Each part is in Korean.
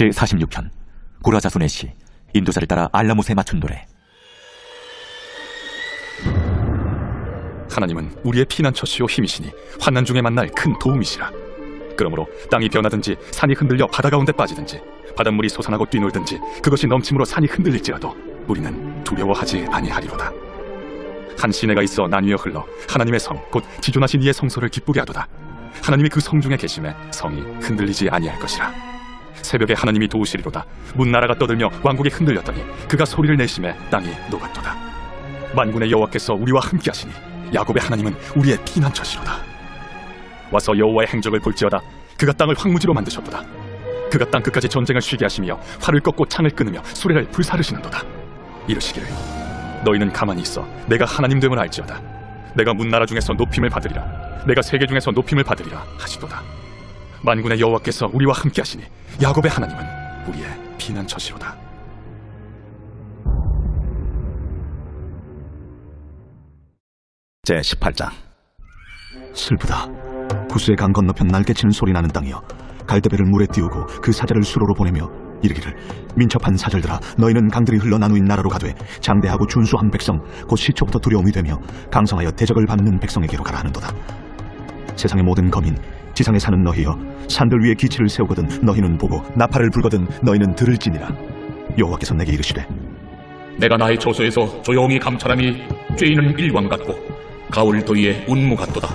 제46편 고라자손의 시 인도자를 따라 알라못에 맞춘 노래. 하나님은 우리의 피난처시오 힘이시니 환난 중에 만날 큰 도움이시라. 그러므로 땅이 변하든지 산이 흔들려 바다 가운데 빠지든지 바닷물이 솟아나고 뛰놀든지 그것이 넘침으로 산이 흔들릴지라도 우리는 두려워하지 아니하리로다. 한 시내가 있어 나뉘어 흘러 하나님의 성 곧 지존하신 이의 성소를 기쁘게 하도다. 하나님이 그 성 중에 계심에 성이 흔들리지 아니할 것이라. 새벽에 하나님이 도우시리로다. 문나라가 떠들며 왕국이 흔들렸더니 그가 소리를 내심에 땅이 녹았도다. 만군의 여호와께서 우리와 함께하시니 야곱의 하나님은 우리의 피난처시로다. 와서 여호와의 행적을 볼지어다. 그가 땅을 황무지로 만드셨도다. 그가 땅 끝까지 전쟁을 쉬게 하시며 활을 꺾고 창을 끊으며 수레를 불사르시는도다. 이르시기를 너희는 가만히 있어 내가 하나님됨을 알지어다. 내가 문나라 중에서 높임을 받으리라. 내가 세계 중에서 높임을 받으리라 하시도다. 만군의 여호와께서 우리와 함께하시니 야곱의 하나님은 우리의 피난처시로다. 제18장. 슬프다. 구스의 강 건너편 날개치는 소리 나는 땅이여, 갈대배를 물에 띄우고 그 사자를 수로로 보내며 이르기를 민첩한 사절들아, 너희는 강들이 흘러 나누인 나라로 가되 장대하고 준수한 백성 곧 시초부터 두려움이 되며 강성하여 대적을 받는 백성에게로 가라 하는도다. 세상의 모든 거민, 지상에 사는 너희여, 산들 위에 기치를 세우거든 너희는 보고 나팔을 불거든 너희는 들을지니라. 여호와께서 내게 이르시되 내가 나의 조소에서 조용히 감찰함이 쬐이는 일광 같고 가을 더위에 운무 같도다.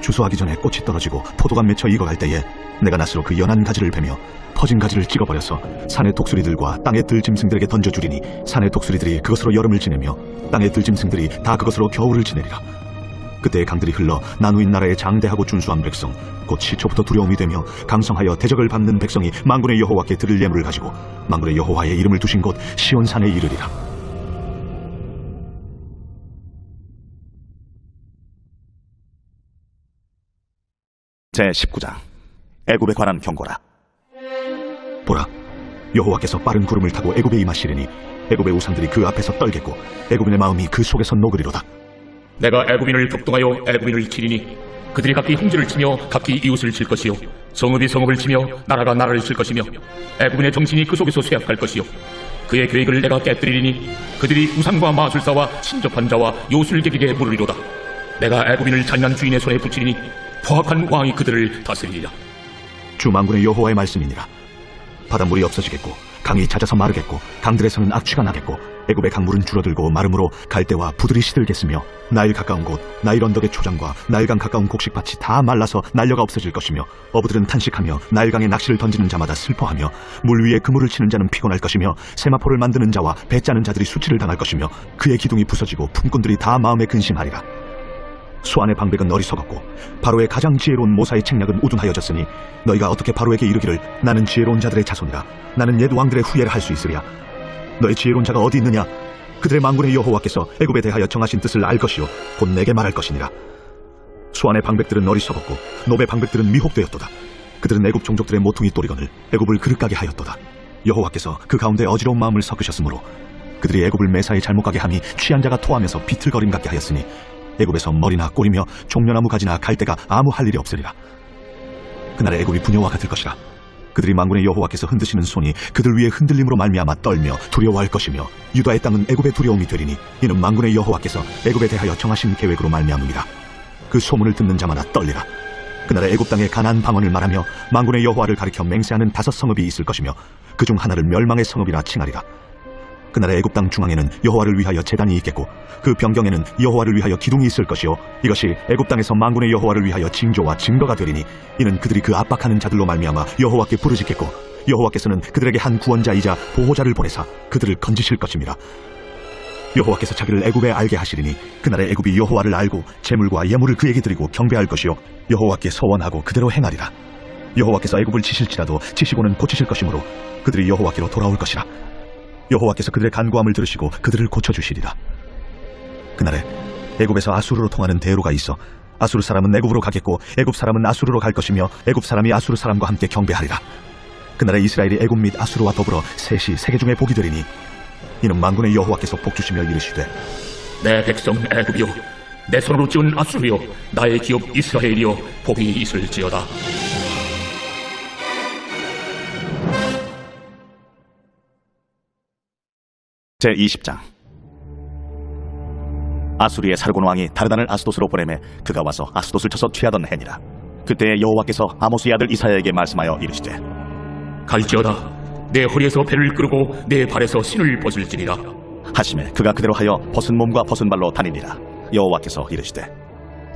주소하기 전에 꽃이 떨어지고 포도가 맺혀 익어갈 때에 내가 낫으로 그 연한 가지를 베며 퍼진 가지를 찍어버려서 산의 독수리들과 땅의 들짐승들에게 던져주리니 산의 독수리들이 그것으로 여름을 지내며 땅의 들짐승들이 다 그것으로 겨울을 지내리라. 그때의 강들이 흘러 나누인 나라의 장대하고 준수한 백성 곧 시초부터 두려움이 되며 강성하여 대적을 받는 백성이 만군의 여호와께 드릴 예물을 가지고 만군의 여호와의 이름을 두신 곳 시온산에 이르리라. 제19장. 애굽에 관한 경고라. 보라, 여호와께서 빠른 구름을 타고 애굽에 임하시리니 애굽의 우상들이 그 앞에서 떨겠고 애굽인의 마음이 그 속에서 녹으리로다. 내가 애굽인을 격동하여 애굽인을 치리니 그들이 각기 형제를 치며 각기 이웃을 칠 것이요 성읍이 성읍을 치며 나라가 나라를 칠 것이며 애굽인의 정신이 그 속에서 쇠약할 것이요 그의 계획을 내가 깨뜨리리니 그들이 우상과 마술사와 친접한 자와 요술객에게 물으리로다. 내가 애굽인을 잔인한 주인의 손에 붙이리니 포악한 왕이 그들을 다스리리라. 주 만군의 여호와의 말씀이니라. 바닷물이 없어지겠고 강이 잦아서 마르겠고 강들에서는 악취가 나겠고 애굽의 강물은 줄어들고 마름으로 갈대와 부들이 시들겠으며 나일 가까운 곳 나일 언덕의 초장과 나일강 가까운 곡식밭이 다 말라서 날려가 없어질 것이며 어부들은 탄식하며 나일강에 낚시를 던지는 자마다 슬퍼하며 물 위에 그물을 치는 자는 피곤할 것이며 세마포를 만드는 자와 배 짜는 자들이 수치를 당할 것이며 그의 기둥이 부서지고 품꾼들이 다 마음에 근심하리라. 수안의 방백은 어리석었고 바로의 가장 지혜로운 모사의 책략은 우둔하여졌으니 너희가 어떻게 바로에게 이르기를 나는 지혜로운 자들의 자손이라 나는 옛 왕들의 후예를 할 수 있으랴. 너희 지혜로운 자가 어디 있느냐? 그들의 만군의 여호와께서 애굽에 대하여 정하신 뜻을 알 것이요 곧 내게 말할 것이니라. 수안의 방백들은 어리석었고 노베 방백들은 미혹되었도다. 그들은 애굽 종족들의 모퉁이 또리건을 애굽을 그릇가게 하였도다. 여호와께서 그 가운데 어지러운 마음을 섞으셨으므로 그들이 애굽을 매사에 잘못 가게 함이 취한 자가 토하면서 비틀거림 같게 하였으니 애굽에서 머리나 꼬리며 종려나무 가지나 갈대가 아무 할 일이 없으리라. 그날의 애굽이 부녀와 같을 것이라. 그들이 만군의 여호와께서 흔드시는 손이 그들 위에 흔들림으로 말미암아 떨며 두려워할 것이며 유다의 땅은 애굽의 두려움이 되리니 이는 만군의 여호와께서 애굽에 대하여 정하신 계획으로 말미암음이라. 그 소문을 듣는 자마다 떨리라. 그날의 애굽 땅의 가나안 방언을 말하며 만군의 여호와를 가리켜 맹세하는 5 성읍이 있을 것이며 그중 하나를 멸망의 성읍이라 칭하리라. 그날의 애굽 땅 중앙에는 여호와를 위하여 제단이 있겠고 그 변경에는 여호와를 위하여 기둥이 있을 것이요 이것이 애굽 땅에서 만군의 여호와를 위하여 징조와 증거가 되리니 이는 그들이 그 압박하는 자들로 말미암아 여호와께 부르짖겠고 여호와께서는 그들에게 한 구원자이자 보호자를 보내사 그들을 건지실 것임이라. 여호와께서 자기를 애굽에 알게 하시리니 그날의 애굽이 여호와를 알고 제물과 예물을 그에게 드리고 경배할 것이요 여호와께 서원하고 그대로 행하리라. 여호와께서 애굽을 치실지라도 치시고는 고치실 것이므로 그들이 여호와께로 돌아올 것이라. 여호와께서 그들의 간구함을 들으시고 그들을 고쳐주시리라. 그날에 애굽에서 아수르로 통하는 대로가 있어 아수르 사람은 애굽으로 가겠고 애굽 사람은 아수르로 갈 것이며 애굽 사람이 아수르 사람과 함께 경배하리라. 그날에 이스라엘이 애굽 및 아수르와 더불어 셋이 세계 중에 복이 되리니 이는 만군의 여호와께서 복주시며 이르시되 내 백성 애굽이여 내 손으로 지은 아수르여 나의 기업 이스라엘이여 복이 있을지어다. 제20장. 아수리의 살곤 왕이 다르단을 아스돗으로 보내매 그가 와서 아스돗을 쳐서 취하던 해니라. 그때 여호와께서 아모스의 아들 이사야에게 말씀하여 이르시되 갈지어다 내 허리에서 배를 끄르고 내 발에서 신을 벗을지니라. 하시매 그가 그대로 하여 벗은 몸과 벗은 발로 다니니라. 여호와께서 이르시되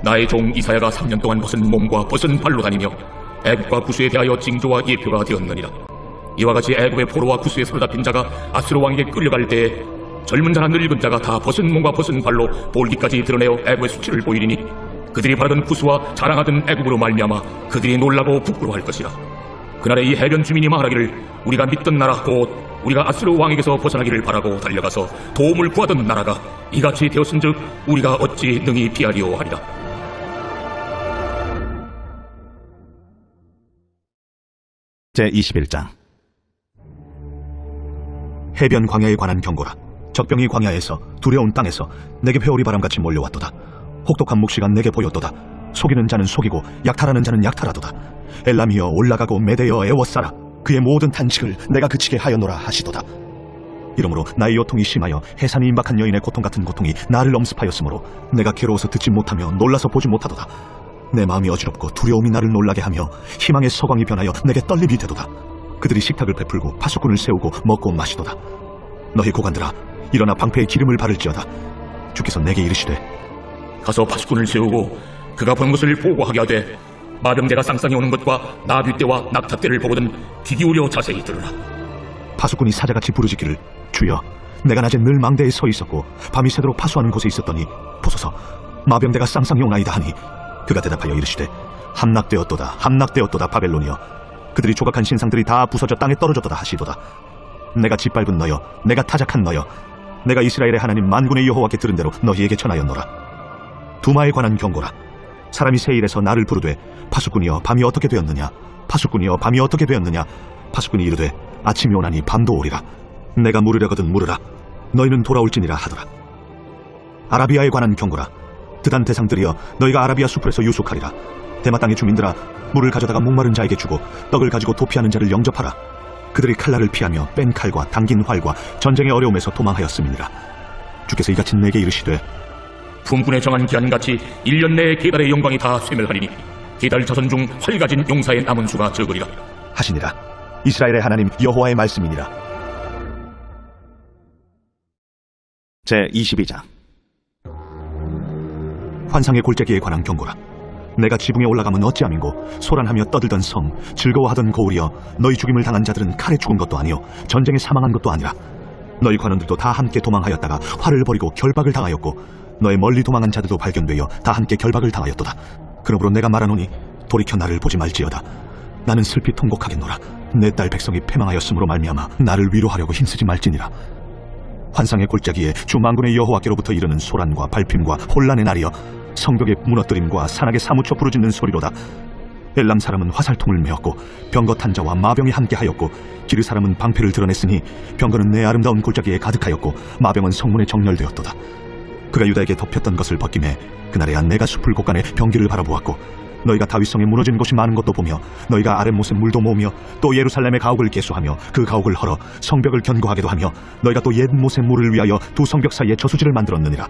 나의 종 이사야가 3년 동안 벗은 몸과 벗은 발로 다니며 애굽과 구스에 대하여 징조와 예표가 되었느니라. 이와 같이 애굽의 포로와 구스에 사로잡힌 자가 아수르 왕에게 끌려갈 때에 젊은 자나 늙은 자가 다 벗은 몸과 벗은 발로 볼기까지 드러내어 애굽의 수치를 보이리니 그들이 바라던 구스와 자랑하던 애굽으로 말미암아 그들이 놀라고 부끄러워할 것이라. 그날에 이 해변 주민이 말하기를 우리가 믿던 나라 곧 우리가 아수르 왕에게서 벗어나기를 바라고 달려가서 도움을 구하던 나라가 이같이 되었은즉 우리가 어찌 능히 피하리오 하리라. 제21장. 해변 광야에 관한 경고라. 적병이 광야에서 두려운 땅에서 내게 회오리 바람같이 몰려왔도다. 혹독한 묵시가 내게 보였도다. 속이는 자는 속이고 약탈하는 자는 약탈하도다. 엘람이여 올라가고 메대여 애워싸라. 그의 모든 탄식을 내가 그치게 하였노라 하시도다. 이러므로 나의 요통이 심하여 해산이 임박한 여인의 고통 같은 고통이 나를 엄습하였으므로 내가 괴로워서 듣지 못하며 놀라서 보지 못하도다. 내 마음이 어지럽고 두려움이 나를 놀라게 하며 희망의 서광이 변하여 내게 떨림이 되도다. 그들이 식탁을 베풀고 파수꾼을 세우고 먹고 마시도다. 너희 고관들아 일어나 방패에 기름을 바를지어다. 주께서 내게 이르시되 가서 파수꾼을 세우고 그가 본 것을 보고하게 하되 마병대가 쌍쌍이 오는 것과 나귀떼와 낙타떼를 보거든 귀 기울여 자세히 들으라. 파수꾼이 사자같이 부르짖기를 주여 내가 낮에 늘 망대에 서 있었고 밤이 새도록 파수하는 곳에 있었더니 보소서 마병대가 쌍쌍이 오나이다 하니 그가 대답하여 이르시되 함락되었도다 함락되었도다 바벨론이여 그들이 조각한 신상들이 다 부서져 땅에 떨어졌도다 하시도다. 내가 짓밟은 너여 내가 타작한 너여 내가 이스라엘의 하나님 만군의 여호와께 들은 대로 너희에게 전하였노라. 두마에 관한 경고라. 사람이 새 일에서 나를 부르되 파수꾼이여 밤이 어떻게 되었느냐 파수꾼이여 밤이 어떻게 되었느냐. 파수꾼이 이르되 아침이 오나니 밤도 오리라. 내가 물으려거든 물으라. 너희는 돌아올지니라 하더라. 아라비아에 관한 경고라. 드단 대상들이여 너희가 아라비아 수풀에서 유숙하리라. 대마 땅의 주민들아 물을 가져다가 목마른 자에게 주고 떡을 가지고 도피하는 자를 영접하라. 그들이 칼날을 피하며 뺀 칼과 당긴 활과 전쟁의 어려움에서 도망하였음이니라. 주께서 이같이 내게 이르시되 품꾼에 정한 기한같이 1년 내에 게달의 영광이 다 쇠멸하리니 게달 자손 중 활 가진 용사의 남은 수가 적으리라 하시니라. 이스라엘의 하나님 여호와의 말씀이니라. 제22장. 환상의 골짜기에 관한 경고라. 내가 지붕에 올라가면 어찌함인고 소란하며 떠들던 섬 즐거워하던 거울이여 너희 죽임을 당한 자들은 칼에 죽은 것도 아니요 전쟁에 사망한 것도 아니라 너희 관원들도 다 함께 도망하였다가 활을 버리고 결박을 당하였고 너의 멀리 도망한 자들도 발견되어 다 함께 결박을 당하였도다. 그러므로 내가 말하노니 돌이켜 나를 보지 말지어다. 나는 슬피 통곡하겠노라. 내 딸 백성이 패망하였으므로 말미암아 나를 위로하려고 힘쓰지 말지니라. 환상의 골짜기에 주 만군의 여호와께로부터 이르는 소란과 발핌과 혼란의 날이여 성벽의 무너뜨림과 산악에 사무쳐 부르짖는 소리로다. 엘람 사람은 화살통을 메었고 병거 탄자와 마병이 함께하였고 기르 사람은 방패를 드러냈으니 병거는 내 아름다운 골짜기에 가득하였고 마병은 성문에 정렬되었도다. 그가 유다에게 덮였던 것을 벗김에 그날에야 내가 숲을 곳간에 병기를 바라보았고 너희가 다윗성에 무너진 곳이 많은 것도 보며 너희가 아랫못에 물도 모으며 또 예루살렘의 가옥을 개수하며 그 가옥을 헐어 성벽을 견고하게도 하며 너희가 또 옛못의 물을 위하여 두 성벽 사이에 저수지를 만들었느니라.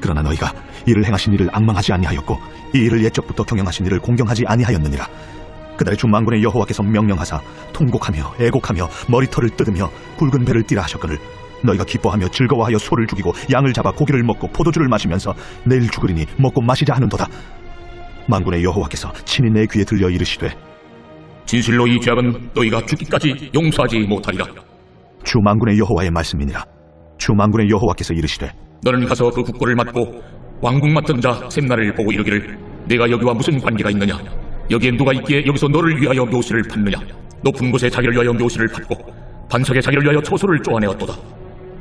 그러나 너희가 이를 행하신 이를 앙망하지 아니하였고 이 일을 옛적부터 경영하신 이를 공경하지 아니하였느니라. 그날에 주 만군의 여호와께서 명령하사 통곡하며 애곡하며 머리털을 뜯으며 굵은 배를 띠라 하셨거늘 너희가 기뻐하며 즐거워하여 소를 죽이고 양을 잡아 고기를 먹고 포도주를 마시면서 내일 죽으리니 먹고 마시자 하는도다. 만군의 여호와께서 친히 내 귀에 들려 이르시되 진실로 이 죄악은 너희가 죽기까지 용서하지 못하리라. 주 만군의 여호와의 말씀이니라. 주 만군의 여호와께서 이르시되 너는 가서 그 국고를 맡고 왕궁 맡은 자 셈나를 보고 이르기를 내가 여기와 무슨 관계가 있느냐. 여기에 누가 있기에 여기서 너를 위하여 묘시를 팠느냐. 높은 곳에 자기를 위하여 묘시를 팠고 반석에 자기를 위하여 초소를 쪼아내었도다.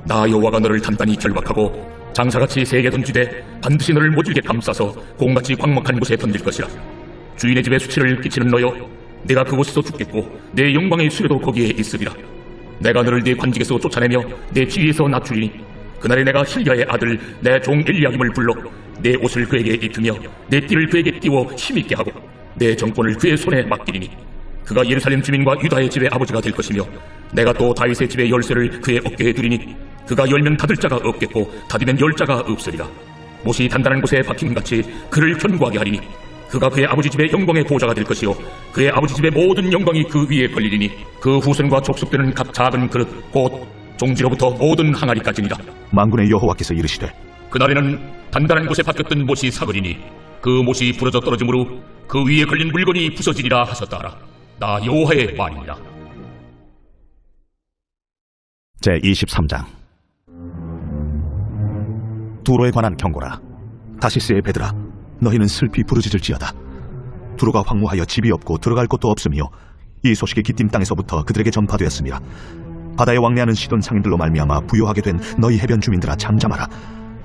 나 여호와가 너를 단단히 결박하고 장사같이 세게 던지되 반드시 너를 모질게 감싸서 공같이 광목한 곳에 던질 것이라. 주인의 집에 수치를 끼치는 너여 내가 그곳에서 죽겠고 내 영광의 수레도 거기에 있으리라. 내가 너를 네 관직에서 쫓아내며 내 지위에서 낮추리니 그날에 내가 힐야의 아들 내 종 엘리야김을 불러 내 옷을 그에게 입히며 내 띠를 그에게 띄워 힘있게 하고 내 정권을 그의 손에 맡기리니 그가 예루살렘 주민과 유다의 집의 아버지가 될 것이며 내가 또 다윗의 집의 열쇠를 그의 어깨에 두리니 그가 열면 닫을 자가 없겠고 닫으면 열 자가 없으리라. 못이 단단한 곳에 박힘 같이 그를 견고하게 하리니 그가 그의 아버지 집의 영광의 보좌가 될 것이요 그의 아버지 집의 모든 영광이 그 위에 걸리리니 그 후손과 족속되는 각 작은 그릇 곧 종지로부터 모든 항아리까지니라. 만군의 여호와께서 이르시되 그날에는 단단한 곳에 박혔던 못이 사그리니 그 못이 부러져 떨어지므로 그 위에 걸린 물건이 부서지리라 하셨다라. 나 여호와의 말이니라. 제23장 두로에 관한 경고라. 다시스의 배들아, 너희는 슬피 부르짖을지어다. 두로가 황무하여 집이 없고 들어갈 곳도 없으며 이 소식이 기띔 땅에서부터 그들에게 전파되었습니다. 바다에 왕래하는 시돈 상인들로 말미암아 부요하게 된 너희 해변 주민들아 잠잠하라.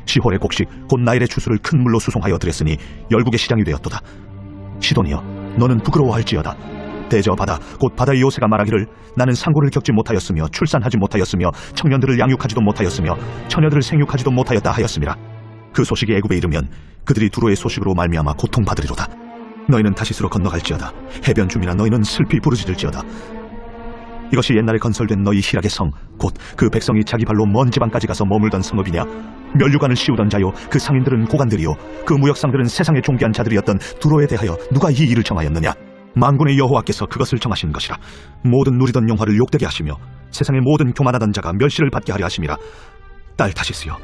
시홀의 곡식 곧 나일의 추수를 큰 물로 수송하여 들였으니 열국의 시장이 되었도다. 시돈이여, 너는 부끄러워할지어다. 대저 바다 곧 바다의 요새가 말하기를 나는 상고를 겪지 못하였으며 출산하지 못하였으며 청년들을 양육하지도 못하였으며 처녀들을 생육하지도 못하였다 하였습니다. 그 소식이 애굽에 이르면 그들이 두로의 소식으로 말미암아 고통받으리로다. 너희는 다시스로 건너갈지어다. 해변 주민아, 너희는 슬피 부르짖을지어다. 이것이 옛날에 건설된 너희 희락의 성 곧 그 백성이 자기 발로 먼 지방까지 가서 머물던 성읍이냐? 면류관을 씌우던 자요, 그 상인들은 고관들이요, 그 무역상들은 세상의 존귀한 자들이었던 두로에 대하여 누가 이 일을 정하였느냐? 만군의 여호와께서 그것을 정하신 것이라. 모든 누리던 영화를 욕되게 하시며 세상의 모든 교만하던 자가 멸시를 받게 하려 하심이라. 딸 다시스여,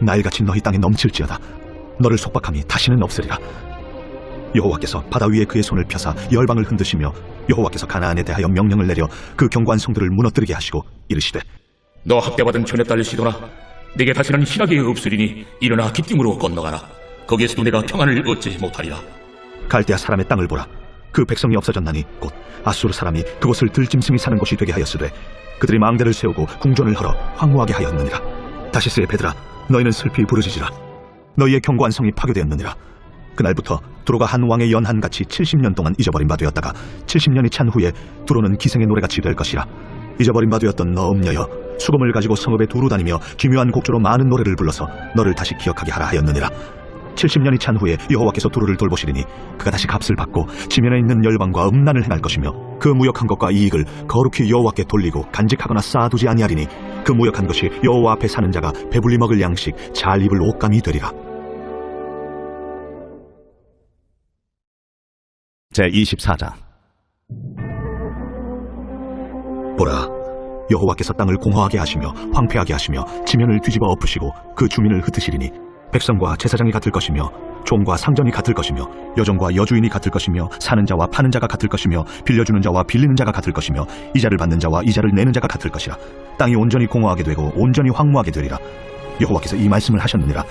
나일같이 너희 땅에 넘칠지어다. 너를 속박함이 다시는 없으리라. 여호와께서 바다 위에 그의 손을 펴사 열방을 흔드시며 여호와께서 가나안에 대하여 명령을 내려 그 견고한 성들을 무너뜨리게 하시고 이르시되 너 학대받은 전의 딸 시도나 내게 다시는 희락이 없으리니 일어나 기띔으로 건너가라. 거기에서도 내가 평안을 얻지 못하리라. 갈대아 사람의 땅을 보라. 그 백성이 없어졌나니 곧 아수르 사람이 그곳을 들짐승이 사는 곳이 되게 하였으되 그들이 망대를 세우고 궁전을 헐어 황무하게 하였느니라. 다시스의 배들아, 너희는 슬피 부르짖으라. 너희의 견고한 성이 파괴되었느니라. 그날부터 두로가 한 왕의 연한같이 70년 동안 잊어버린 바 되었다가 70년이 찬 후에 두로는 기생의 노래같이 될 것이라. 잊어버린 바 되었던 너 음녀여, 수금을 가지고 성읍에 두루 다니며 기묘한 곡조로 많은 노래를 불러서 너를 다시 기억하게 하라 하였느니라. 70년이 찬 후에 여호와께서 두로를 돌보시리니 그가 다시 값을 받고 지면에 있는 열방과 음란을 행할 것이며 그 무역한 것과 이익을 거룩히 여호와께 돌리고 간직하거나 쌓아두지 아니하리니 그 무역한 것이 여호와 앞에 사는 자가 배불리 먹을 양식 잘 입을 옷감이 되리라. 제24장 보라, 여호와께서 땅을 공허하게 하시며 황폐하게 하시며 지면을 뒤집어 엎으시고 그 주민을 흩으시리니 백성과 제사장이 같을 것이며 종과 상전이 같을 것이며 여종과 여주인이 같을 것이며 사는 자와 파는 자가 같을 것이며 빌려주는 자와 빌리는 자가 같을 것이며 이자를 받는 자와 이자를 내는 자가 같을 것이라. 땅이 온전히 공허하게 되고 온전히 황무하게 되리라. 여호와께서 이 말씀을 하셨느니라.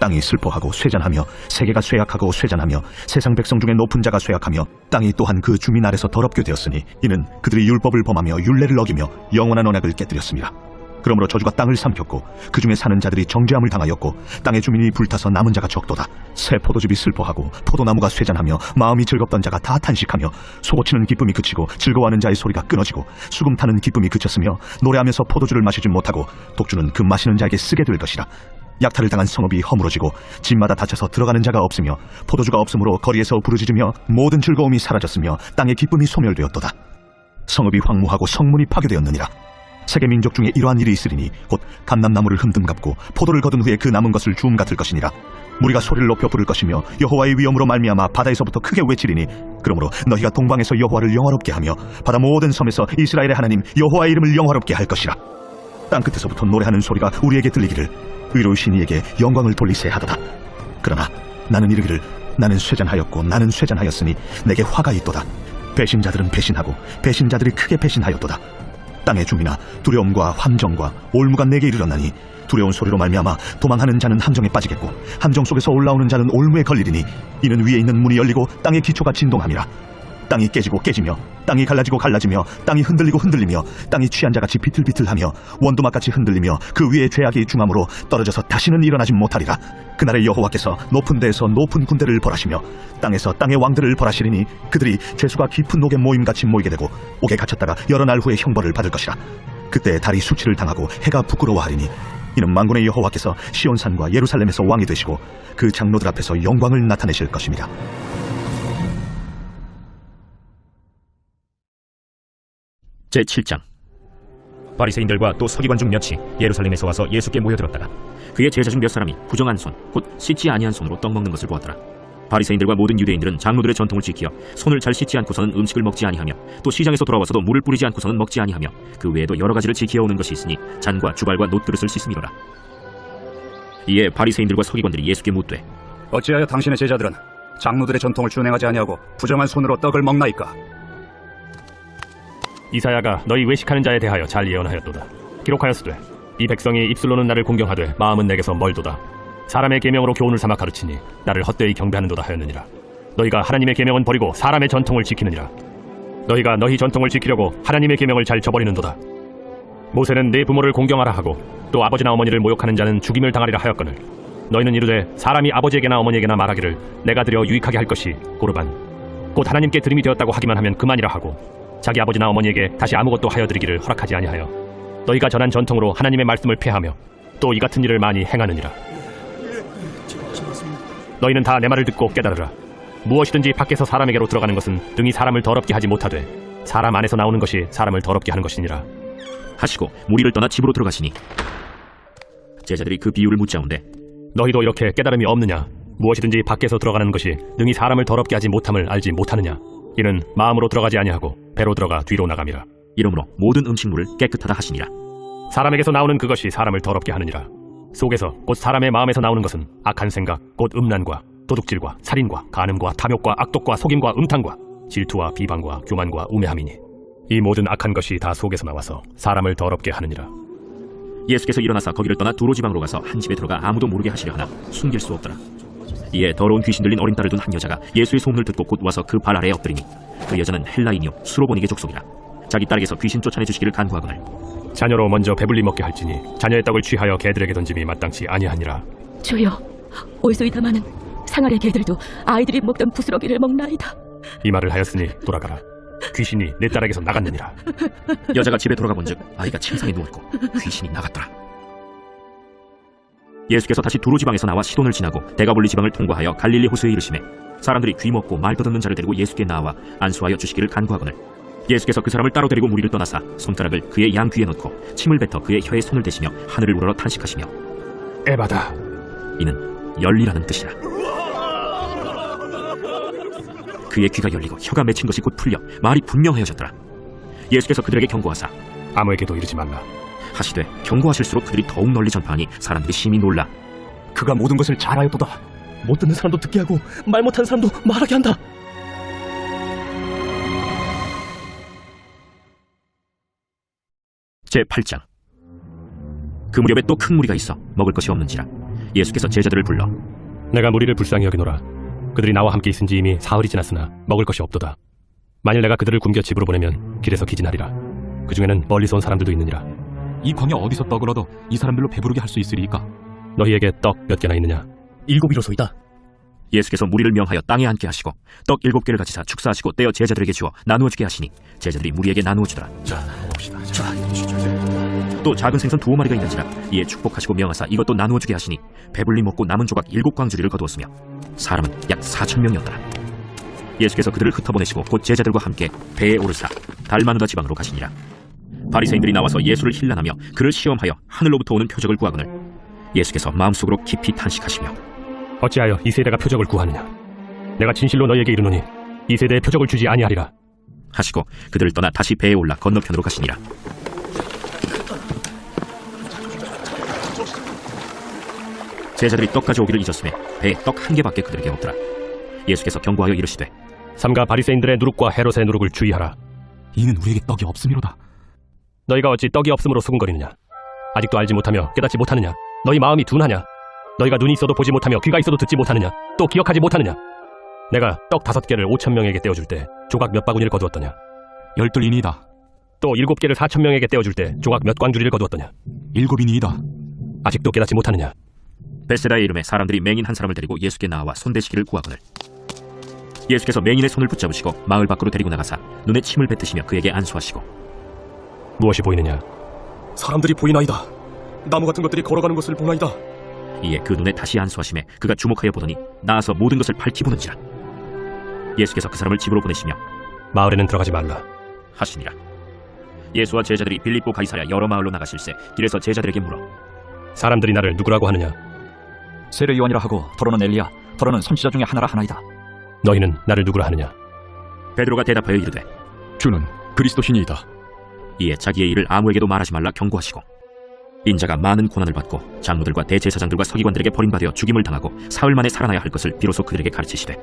땅이 슬퍼하고 쇠잔하며 세계가 쇠약하고 쇠잔하며 세상 백성 중에 높은 자가 쇠약하며 땅이 또한 그 주민 아래서 더럽게 되었으니 이는 그들이 율법을 범하며 율례를 어기며 영원한 언약을 깨뜨렸습니다. 그러므로 저주가 땅을 삼켰고 그 중에 사는 자들이 정죄함을 당하였고 땅의 주민이 불타서 남은 자가 적도다. 새 포도즙이 슬퍼하고 포도나무가 쇠잔하며 마음이 즐겁던 자가 다 탄식하며 소고치는 기쁨이 그치고 즐거워하는 자의 소리가 끊어지고 수금 타는 기쁨이 그쳤으며 노래하면서 포도주를 마시지 못하고 독주는 그 마시는 자에게 쓰게 될 것이라. 약탈을 당한 성읍이 허물어지고 집마다 닫혀서 들어가는 자가 없으며 포도주가 없으므로 거리에서 부르짖으며 모든 즐거움이 사라졌으며 땅의 기쁨이 소멸되었도다. 성읍이 황무하고 성문이 파괴되었느니라. 세계 민족 중에 이러한 일이 있으리니 곧 감람나무를 흔듦 같고 포도를 거둔 후에 그 남은 것을 주움 같을 것이니라. 무리가 소리를 높여 부를 것이며 여호와의 위엄으로 말미암아 바다에서부터 크게 외치리니 그러므로 너희가 동방에서 여호와를 영화롭게 하며 바다 모든 섬에서 이스라엘의 하나님 여호와의 이름을 영화롭게 할 것이라. 땅끝에서부터 노래하는 소리가 우리에게 들리기를 의로우신 이에게 영광을 돌리세 하도다. 그러나 나는 이르기를 나는 쇠잔하였고 나는 쇠잔하였으니 내게 화가 있도다. 배신자들은 배신하고 배신자들이 크게 배신하였도다. 땅의 주민아, 두려움과 함정과 올무가 내게 이르렀나니 두려운 소리로 말미암아 도망하는 자는 함정에 빠지겠고 함정 속에서 올라오는 자는 올무에 걸리리니 이는 위에 있는 문이 열리고 땅의 기초가 진동함이라. 땅이 깨지고 깨지며 땅이 갈라지고 갈라지며 땅이 흔들리고 흔들리며 땅이 취한 자같이 비틀비틀하며 원두막같이 흔들리며 그 위에 죄악이 중함으로 떨어져서 다시는 일어나지 못하리라. 그날에 여호와께서 높은 데에서 높은 군대를 벌하시며 땅에서 땅의 왕들을 벌하시리니 그들이 죄수가 깊은 옥에 모임같이 모이게 되고 옥에 갇혔다가 여러 날 후에 형벌을 받을 것이라. 그때 달이 수치를 당하고 해가 부끄러워하리니 이는 만군의 여호와께서 시온산과 예루살렘에서 왕이 되시고 그 장로들 앞에서 영광을 나타내실 것입니다. 제7장 바리새인들과 또 서기관 중 몇이 예루살렘에서 와서 예수께 모여들었다가 그의 제자 중 몇 사람이 부정한 손, 곧 씻지 아니한 손으로 떡 먹는 것을 보았더라. 바리새인들과 모든 유대인들은 장로들의 전통을 지키어 손을 잘 씻지 않고서는 음식을 먹지 아니하며 또 시장에서 돌아와서도 물을 뿌리지 않고서는 먹지 아니하며 그 외에도 여러 가지를 지키어 오는 것이 있으니 잔과 주발과 놋그릇을 씻음이로라. 이에 바리새인들과 서기관들이 예수께 묻되 어찌하여 당신의 제자들은 장로들의 전통을 준행하지 아니하고 부정한 손으로 떡을 먹나이까? 이사야가 너희 외식하는 자에 대하여 잘 예언하였도다. 기록하였으되 이 백성이 입술로는 나를 공경하되 마음은 내게서 멀도다. 사람의 계명으로 교훈을 삼아 가르치니 나를 헛되이 경배하는도다 하였느니라. 너희가 하나님의 계명은 버리고 사람의 전통을 지키느니라. 너희가 너희 전통을 지키려고 하나님의 계명을 잘 저버리는도다. 모세는 내 부모를 공경하라 하고 또 아버지나 어머니를 모욕하는 자는 죽임을 당하리라 하였거늘 너희는 이르되 사람이 아버지에게나 어머니에게나 말하기를 내가 드려 유익하게 할 것이 고르반 곧 하나님께 드림이 되었다고 하기만 하면 그만이라 하고 자기 아버지나 어머니에게 다시 아무것도 하여 드리기를 허락하지 아니하여 너희가 전한 전통으로 하나님의 말씀을 폐하며 또 이 같은 일을 많이 행하느니라. 너희는 다 내 말을 듣고 깨달으라. 무엇이든지 밖에서 사람에게로 들어가는 것은 등이 사람을 더럽게 하지 못하되 사람 안에서 나오는 것이 사람을 더럽게 하는 것이니라 하시고 무리를 떠나 집으로 들어가시니 제자들이 그 비유를 묻자온데 너희도 이렇게 깨달음이 없느냐? 무엇이든지 밖에서 들어가는 것이 능히 사람을 더럽게 하지 못함을 알지 못하느냐? 이는 마음으로 들어가지 아니하고 배로 들어가 뒤로 나감이라. 이러므로 모든 음식물을 깨끗하다 하시니라. 사람에게서 나오는 그것이 사람을 더럽게 하느니라. 속에서 곧 사람의 마음에서 나오는 것은 악한 생각, 곧 음란과 도둑질과 살인과 간음과 탐욕과 악독과 속임과 음탕과 질투와 비방과 교만과 우매함이니 이 모든 악한 것이 다 속에서 나와서 사람을 더럽게 하느니라. 예수께서 일어나사 거기를 떠나 두로 지방으로 가서 한 집에 들어가 아무도 모르게 하시려 하나 숨길 수 없더라. 이에 더러운 귀신 들린 어린 딸을 둔 한 여자가 예수의 소문을 듣고 곧 와서 그 발 아래에 엎드리니 그 여자는 헬라인이요 수로보니게 족속이라. 자기 딸에게서 귀신 쫓아내 주시기를 간구하거늘 자녀로 먼저 배불리 먹게 할지니 자녀의 떡을 취하여 개들에게 던짐이 마땅치 아니하니라. 주여, 올소이다마는 상아의 개들도 아이들이 먹던 부스러기를 먹나이다. 이 말을 하였으니 돌아가라. 귀신이 내 딸에게서 나갔느니라. 여자가 집에 돌아가 본즉 아이가 침상에 누워있고 귀신이 나갔더라. 예수께서 다시 두로 지방에서 나와 시돈을 지나고 데가볼리 지방을 통과하여 갈릴리 호수에 이르시매 사람들이 귀 먹고 말 떠듣는 자를 데리고 예수께 나와 안수하여 주시기를 간구하거늘 예수께서 그 사람을 따로 데리고 무리를 떠나사 손가락을 그의 양 귀에 넣고 침을 뱉어 그의 혀에 손을 대시며 하늘을 우러러 탄식하시며 에바다. 이는 열리라는 뜻이라. 그의 귀가 열리고 혀가 맺힌 것이 곧 풀려 말이 분명하여졌더라. 예수께서 그들에게 경고하사 아무에게도 이르지 말라 하시되 경고하실수록 그들이 더욱 널리 전파하니 사람들이 심히 놀라 그가 모든 것을 잘하였도다. 못 듣는 사람도 듣게 하고 말 못하는 사람도 말하게 한다. 제8장. 그 무렵에 또 큰 무리가 있어 먹을 것이 없는지라 예수께서 제자들을 불러 내가 무리를 불쌍히 여기노라. 그들이 나와 함께 있은지 이미 사흘이 지났으나 먹을 것이 없도다. 만일 내가 그들을 굶겨 집으로 보내면 길에서 기진하리라. 그 중에는 멀리서 온 사람들도 있느니라. 이 광야 어디서 떡을 얻어 이 사람들로 배부르게 할 수 있으리이까? 너희에게 떡 몇 개나 있느냐? 7이로소이다. 예수께서 무리를 명하여 땅에 앉게 하시고 떡 7개를 가지사 축사하시고 떼어 제자들에게 주어 나누어 주게 하시니 제자들이 무리에게 나누어 주더라. 또 작은 생선 2마리가 있는지라 이에 축복하시고 명하사 이것도 나누어 주게 하시니 배불리 먹고 남은 조각 7광주리를 거두었으며 사람은 약 4,000명이었더라. 예수께서 그들을 흩어보내시고 곧 제자들과 함께 배에 오르사 달마누다 지방으로 가시니라. 바리새인들이 나와서 예수를 힐난하며 그를 시험하여 하늘로부터 오는 표적을 구하거늘 예수께서 마음속으로 깊이 탄식하시며 어찌하여 이 세대가 표적을 구하느냐? 내가 진실로 너희에게 이르노니 이 세대에 표적을 주지 아니하리라. 하시고 그들을 떠나 다시 배에 올라 건너편으로 가시니라. 제자들이 떡 가져오기를 잊었음에 배에 떡 1개밖에 그들에게 없더라. 예수께서 경고하여 이르시되 삼가 바리새인들의 누룩과 헤롯의 누룩을 주의하라. 이는 우리에게 떡이 없음이로다. 너희가 어찌 떡이 없음으로 수군거리느냐? 아직도 알지 못하며 깨닫지 못하느냐? 너희 마음이 둔하냐? 너희가 눈이 있어도 보지 못하며 귀가 있어도 듣지 못하느냐? 또 기억하지 못하느냐? 내가 떡 5개를 5,000명에게 떼어줄 때 조각 몇 바구니를 거두었더냐? 12이니이다. 또 7개를 4,000명에게 떼어줄 때 조각 몇 광주리를 거두었더냐? 7이니이다. 아직도 깨닫지 못하느냐? 베세다의 이름에 사람들이 맹인 한 사람을 데리고 예수께 나와 손대시기를 구하거늘 예수께서 맹인의 손을 붙잡으시고 마을 밖으로 데리고 나가사 눈에 침을 뱉으시며 그에게 안수하시고 무엇이 보이느냐? 사람들이 보이나이다. 나무 같은 것들이 걸어가는 것을 보나이다. 이에 그 눈에 다시 안수하심에 그가 주목하여 보더니 나아서 모든 것을 밝히 보는지라. 예수께서 그 사람을 집으로 보내시며 마을에는 들어가지 말라 하시니라. 예수와 제자들이 빌립보 가이사랴 여러 마을로 나가실새 길에서 제자들에게 물어 사람들이 나를 누구라고 하느냐? 세례 요한이라 하고 더러는 엘리야 더러는 선지자 중에 하나라 하나이다. 너희는 나를 누구라 하느냐? 베드로가 대답하여 이르되 주는 그리스도시니이다. 이에 자기의 일을 아무에게도 말하지 말라 경고하시고 인자가 많은 고난을 받고 장로들과 대제사장들과 서기관들에게 버림받아 죽임을 당하고 사흘 만에 살아나야 할 것을 비로소 그들에게 가르치시되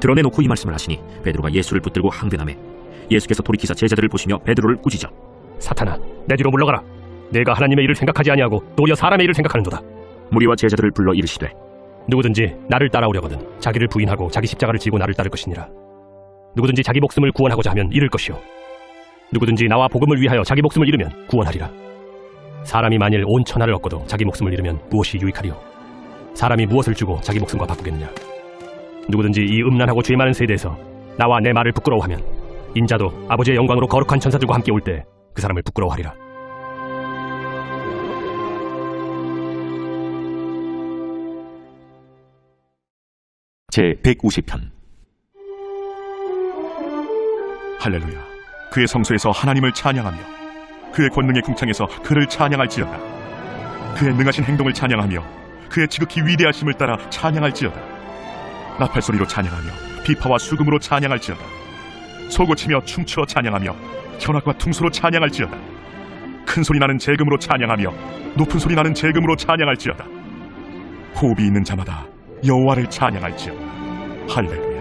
드러내놓고 이 말씀을 하시니 베드로가 예수를 붙들고 항변하매 예수께서 돌이키사 제자들을 보시며 베드로를 꾸짖어 사탄아, 내 뒤로 물러가라. 내가 하나님의 일을 생각하지 아니하고 도리어 사람의 일을 생각하는도다. 무리와 제자들을 불러 이르시되 누구든지 나를 따라오려거든 자기를 부인하고 자기 십자가를 지고 나를 따를 것이니라. 누구든지 자기 목숨을 구원하고자 하면 잃을 것이요 누구든지 나와 복음을 위하여 자기 목숨을 잃으면 구원하리라. 사람이 만일 온 천하를 얻고도 자기 목숨을 잃으면 무엇이 유익하리요? 사람이 무엇을 주고 자기 목숨과 바꾸겠느냐? 누구든지 이 음란하고 죄 많은 세대에서 나와 내 말을 부끄러워하면 인자도 아버지의 영광으로 거룩한 천사들과 함께 올 때 그 사람을 부끄러워하리라. 제 150편. 할렐루야. 그의 성소에서 하나님을 찬양하며 그의 권능의 궁창에서 그를 찬양할지어다. 그의 능하신 행동을 찬양하며 그의 지극히 위대하심을 따라 찬양할지어다. 나팔소리로 찬양하며 비파와 수금으로 찬양할지어다. 소고치며 춤추어 찬양하며 현악과 퉁소로 찬양할지어다. 큰 소리 나는 재금으로 찬양하며 높은 소리 나는 재금으로 찬양할지어다. 호흡이 있는 자마다 여호와를 찬양할지어다. 할렐루야.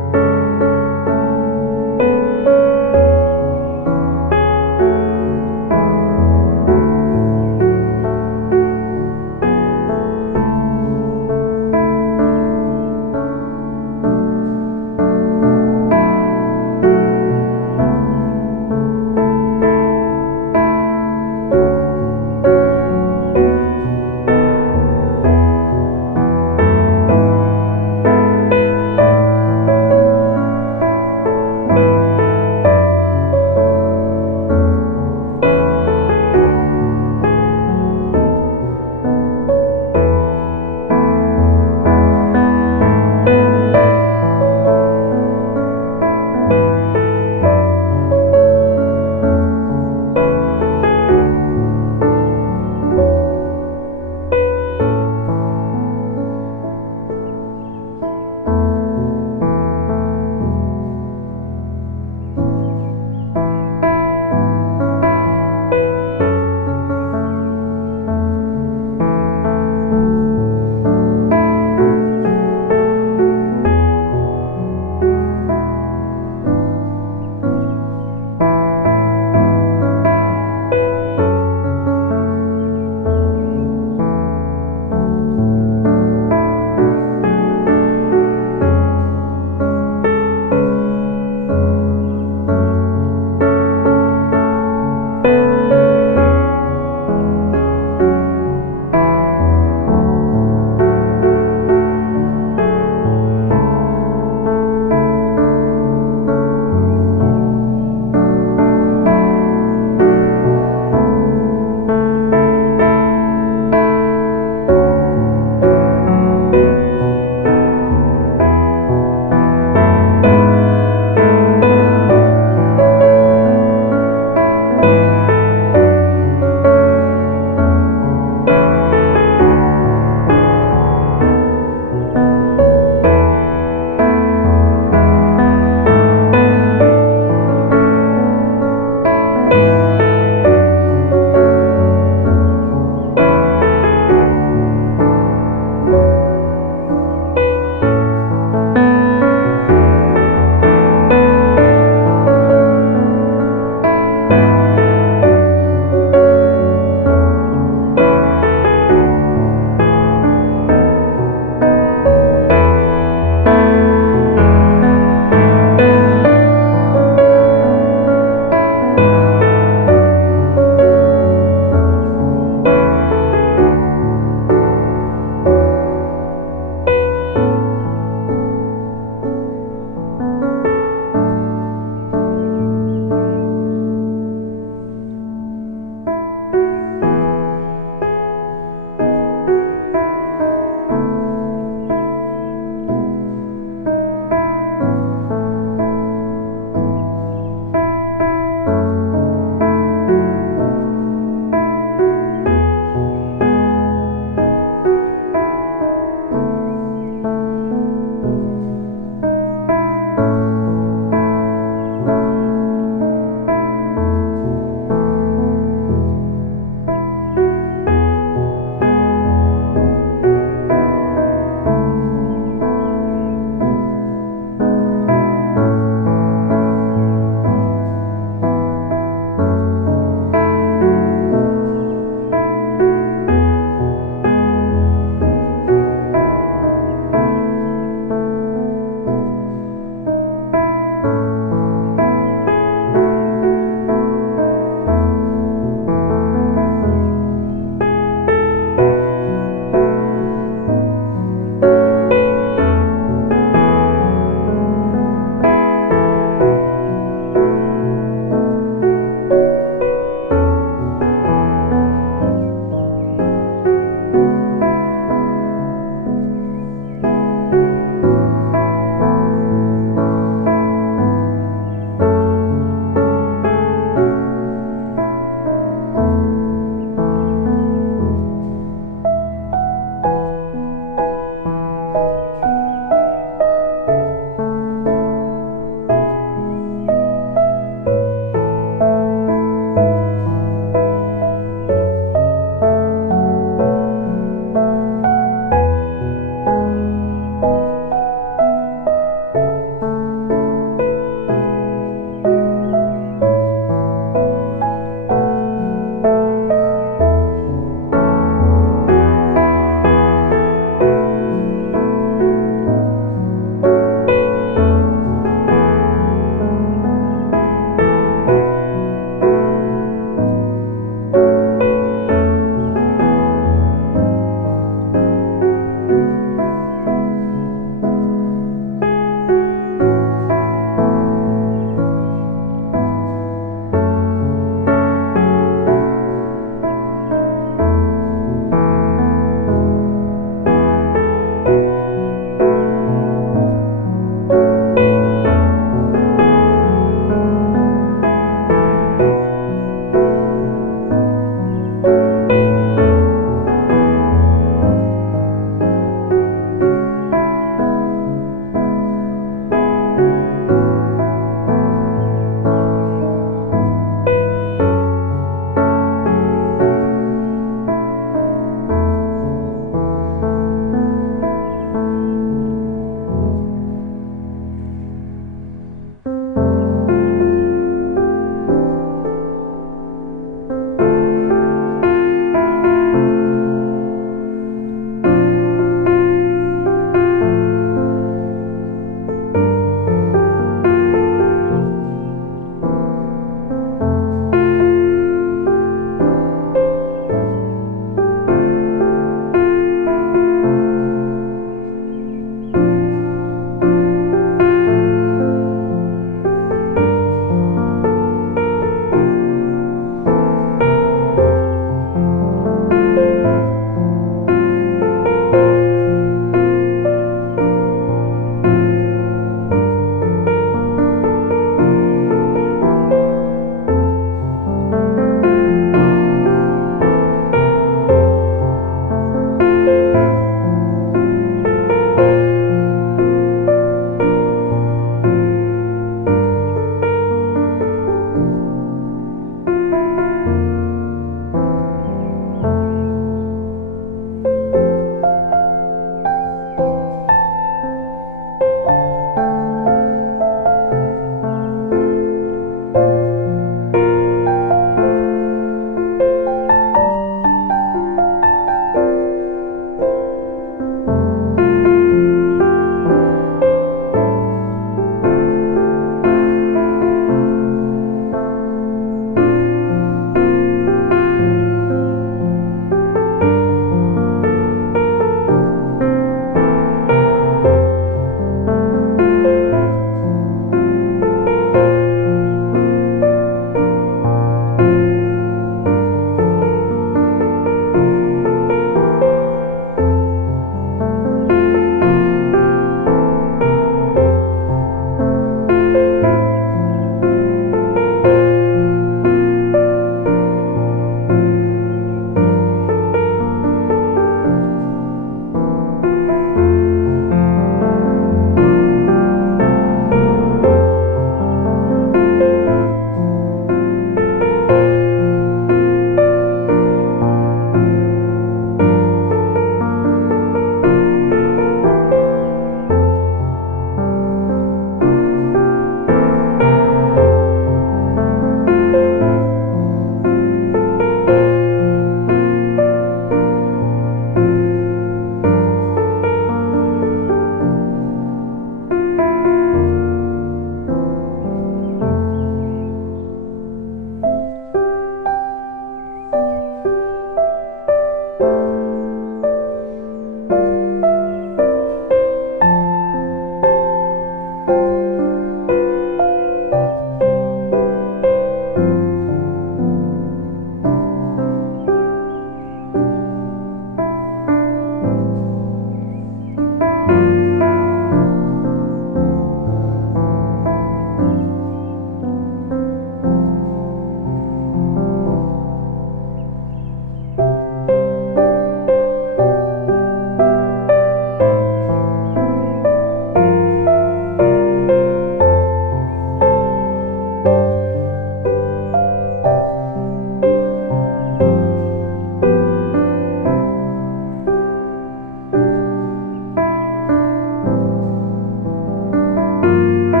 주